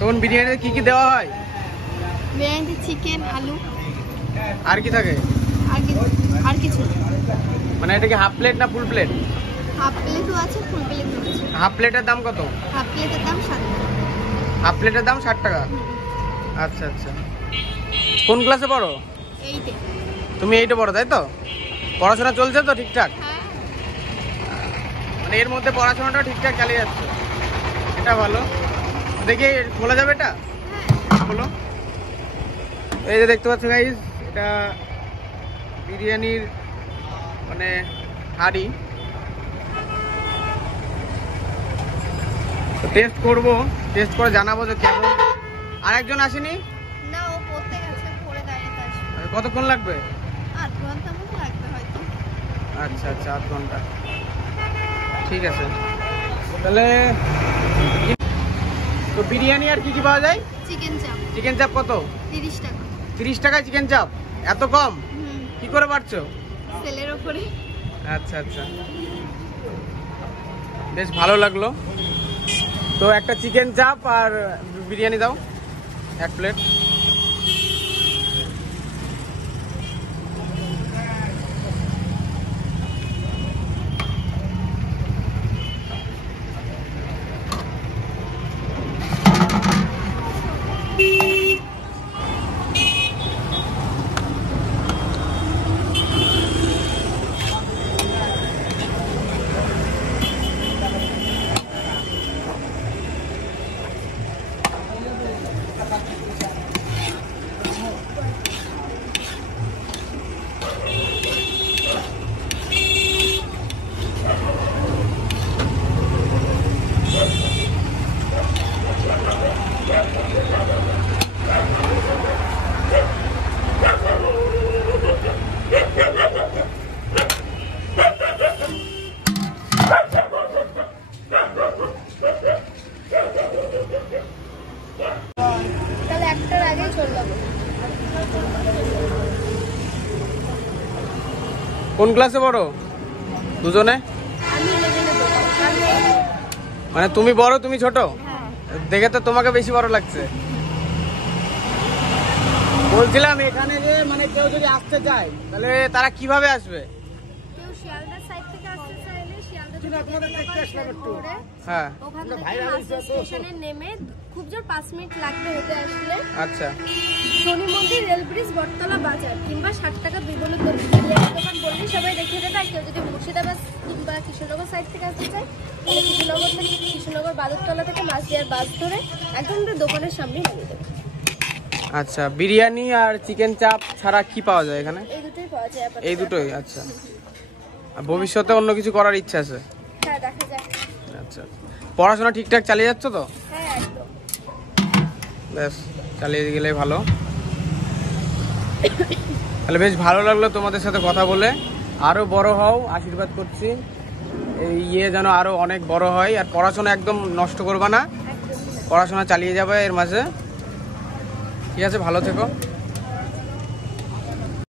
তখন বিরিয়ানিতে কি কি দেওয়া হয়? বিরিয়ানিতে চিকেন, আলু। আর কি থাকে? আর কিছু। মানে এটা কি হাফ প্লেট না ফুল প্লেট? হাফ প্লেটও আছে, ফুল প্লেটও আছে। হাফ প্লেটের দাম কত? হাফ প্লেটের দাম 60 টাকা। হাফ প্লেটের দাম 60 টাকা। আচ্ছা আচ্ছা। কোন ক্লাসে পড়ো? 8 এ। তুমি 8 এ পড়ো, তাই তো? পড়াশোনা চলছে তো ঠিকঠাক? হ্যাঁ। মানে এর মধ্যে পড়াশোনাটা ঠিকঠাক চালিয়ে যাচ্ছে, এটা ভালো। দেখি খোলা যাবে এটা? খোলো। এই যে দেখতে পাচ্ছ গাইস, এটা বিরিয়ানির মানে হাঁড়ি। তো টেস্ট করবো, টেস্ট করে জানাবো যে কেমন। আরেকজন আসেনি? না, ও পড়তে গেছে, পড়ে দাঁড়িয়ে আসবে। কতক্ষণ লাগবে? 8 ঘন্টা মতো লাগবে হয়তো। আচ্ছা আচ্ছা, 8 ঘন্টা। ঠিক আছে তাহলে। তো বিরিয়ানি আর কি কি পাওয়া যায়? চিকেন চাপ। চিকেন চাপ কত? 30 টাকা। 30 টাকায় চিকেন চাপ? এত কম কি করে পারছো? সেলের উপরে। আচ্ছা আচ্ছা, বেশ ভালো লাগলো। তো একটা চিকেন চাপ আর বিরিয়ানি দাও, 1 প্লেট। তাহলে একটার আগেই চলে যাবো। কোন ক্লাসে পড়ো দুজনে? আমি 11 এ পড়ি। মানে তুমি বড়, তুমি ছোট? হ্যাঁ। দেখে তো তোমাকে বেশি বড় লাগছে। বলছিলাম এখানে যে মানে কেউ যদি আসতে চায় তাহলে তারা কিভাবে আসবে? কেউ শিয়ালদা সাইড থেকে আসতে চাইলে শিয়ালদা থেকে হ্যাঁ। ওখান থেকে মাস্টার স্টেশনে নেমে খুব জোর 5 মিনিট লাগবে হেঁটে আসলে। আচ্ছা। শনি মন্দির, রেল ব্রিজ, বটতলা বাজার কিংবা 60 টাকা বিরিয়ানির দোকান বললেই সবাই দেখিয়ে দেবে। আর কেউ যদি মুর্শিদাবাদ কিংবা কৃষ্ণনগর সাইড থেকে আসতে চায় তাহলে কৃষ্ণনগর বাজারতলা থেকে মাঝদিয়ার বাস ধরে একদম দোকানের সামনেই নিয়ে দেবে। আচ্ছা, বিরিয়ানি আর চিকেন চাপ ছাড়া কি পাওয়া যায় এখানে? এই দুটোই পাওয়া যায়। এই দুটোই? আচ্ছা। আর ভবিষ্যতে অন্য কিছু করার ইচ্ছা আছে? হ্যাঁ, দেখা যাক। আচ্ছা, পড়াশোনা ঠিকঠাক চালিয়ে যাচ্ছ তো? হ্যাঁ, একদম। বেশ, চালিয়ে গেলে ভালো। তাহলে বেশ ভালো লাগলো তোমাদের সাথে কথা বলে। আরো বড় হও, আশীর্বাদ করছি। এই যেন আরো অনেক বড় হয়। আর পড়াশোনা একদম নষ্ট করবা না, পড়াশোনা চালিয়ে যাবে এর মাঝে। ঠিক আছে, ভালো থেকো।